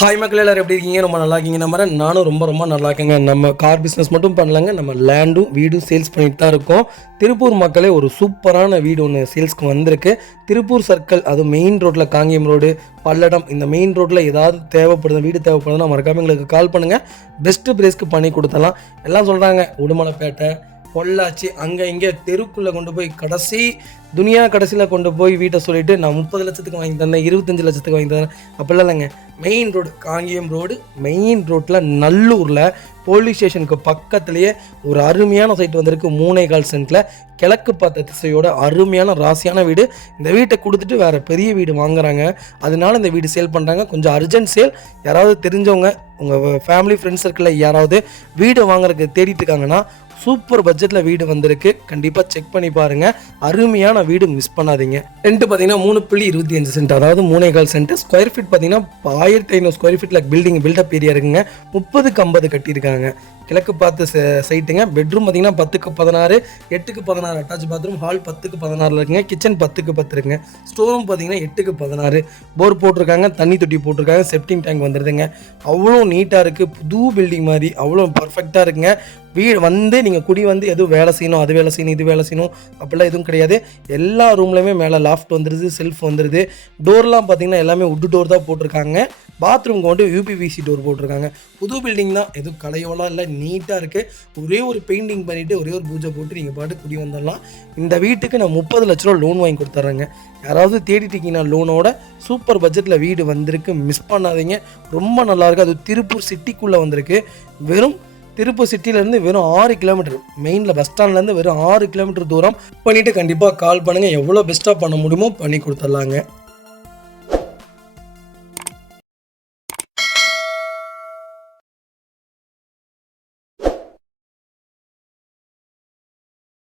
Hi மக்கள் எல்லாரும் எப்படி இருக்கீங்க? ரொம்ப நல்லா இருக்கீங்க நம்புறேன். நானும் ரொம்ப நல்லா இருக்கேங்க. நம்ம கார் பிஸ்னஸ் மட்டும் பண்ணலங்க, நம்ம லேண்டும் வீடும் சேல்ஸ் பண்ணிட்டு தான் இருக்கோம். திருப்பூர் மக்களே ஒரு சூப்பரான வீடு ஒன்று சேல்ஸ்க்கு வந்திருக்கு. திருப்பூர் சர்க்கிள், அதுவும் மெயின் ரோட்டில், காங்கேயம் ரோடு, பல்லடம், இந்த மெயின் ரோட்டில் ஏதாவது தேவைப்படுது, வீடு தேவைப்படுதுன்னா மறக்காம எங்களுக்கு கால் பண்ணுங்கள். பெஸ்ட்டு ப்ரைஸ்க்கு பண்ணி கொடுத்தலாம். எல்லாம் சொல்கிறாங்க உடுமலைப்பேட்டை, பொள்ளாச்சி, அங்கே இங்கே தெருக்குள்ளே கொண்டு போய் கடைசியில் கொண்டு போய் வீட்டை சொல்லிவிட்டு நான் 30 லட்சத்துக்கு வாங்கி தந்தேன், 25 லட்சத்துக்கு வாங்கி தந்தேன். அப்படிலாம் இல்லைங்க. Main road, Kangeyam road, main ரோட்டில் நல்லூரில் போலீஸ் ஸ்டேஷனுக்கு பக்கத்துலேயே ஒரு அருமையான சைட் வந்திருக்கு. 3.25 சென்ட்டில் கிழக்கு பார்த்த திசையோட அருமையான ராசியான வீடு. இந்த வீட்டை கொடுத்துட்டு வேறு பெரிய வீடு வாங்குறாங்க, அதனால இந்த வீடு சேல் பண்ணுறாங்க. கொஞ்சம் அர்ஜென்ட் சேல். யாராவது தெரிஞ்சவங்க உங்கள் ஃபேமிலி ஃப்ரெண்ட்ஸ் சர்க்கிளில் யாராவது வீடு வாங்குறதுக்கு தேடிட்டு இருக்காங்கன்னா சூப்பர் பட்ஜெட்டில் வீடு வந்திருக்கு. கண்டிப்பாக செக் பண்ணி பாருங்கள். அருமையான வீடு, மிஸ் பண்ணாதீங்க. ரெண்ட் பார்த்தீங்கன்னா 3.25 சென்ட், அதாவது 3.25 சென்ட். ஸ்கொயர் ஃபீட் பார்த்தீங்கன்னா 1500 ஸ்கொயர் ஃபீட்டில் பில்டிங் பில்டப் ஏரியா இருக்குங்க. 30க்கு 50 கட்டியிருக்காங்க. கிழக்கு பார்த்து சைட்டுங்க. பெட்ரூம் பார்த்தீங்கன்னா 10க்கு 16, 8க்கு 16 அட்டாச் பாத்ரூம். ஹால் 10க்கு 16 இருக்குங்க. கிச்சன் 10க்கு 10 இருக்குங்க. ஸ்டோர் ரூம் பார்த்தீங்கன்னா 8க்கு 16. போர் போட்டிருக்காங்க, தண்ணி தொட்டி போட்டிருக்காங்க, செப்டிங் டேங்க் வந்துடுதுங்க. அவ்வளோ நீட்டாக இருக்குது, புது பில்டிங் மாதிரி அவ்வளோ பர்ஃபெக்டாக இருக்குங்க. வீடு வந்து நீங்கள் குடி வந்து எதுவும் வேலை செய்யணும், அது வேலை செய்யணும், இது வேலை செய்யணும் அப்படிலாம் எதுவும் கிடையாது. எல்லா ரூம்லையுமே மேலே லாஃப்ட் வந்துடுது, செல்ஃப் வந்துடுது. டோர்லாம் பார்த்தீங்கன்னா எல்லாமே உட்டு டோர் தான் போட்டிருக்காங்க. பாத்ரூம்க்கு வந்து யூபிவிசி டோர் போட்டிருக்காங்க. புது பில்டிங் தான், எதுவும் கலையோலாம் இல்லை, நீட்டாக இருக்குது. ஒரே ஒரு பெயிண்டிங் பண்ணிவிட்டு ஒரே ஒரு பூஜை போட்டு நீங்கள் பாட்டு குடி வந்துடலாம். இந்த வீட்டுக்கு நான் 30 லட்ச ரூபா லோன் வாங்கி கொடுத்துட்றேங்க. யாராவது தேடிட்டிங்கன்னா லோனோட சூப்பர் பட்ஜெட்டில் வீடு வந்திருக்கு, மிஸ் பண்ணாதீங்க. ரொம்ப நல்லாயிருக்கு. அது திருப்பூர் சிட்டிக்குள்ளே வந்திருக்கு. திருப்பூர் சிட்டியிலேருந்து வெறும் 6 கிலோமீட்டர், மெயினில் பஸ் ஸ்டாண்ட்லேருந்து வெறும் 6 கிலோமீட்டர் தூரம் பண்ணிவிட்டு கண்டிப்பாக கால் பண்ணுங்கள். எவ்வளோ பெஸ்ட்டாக பண்ண முடியுமோ பண்ணி கொடுத்துட்லாங்க.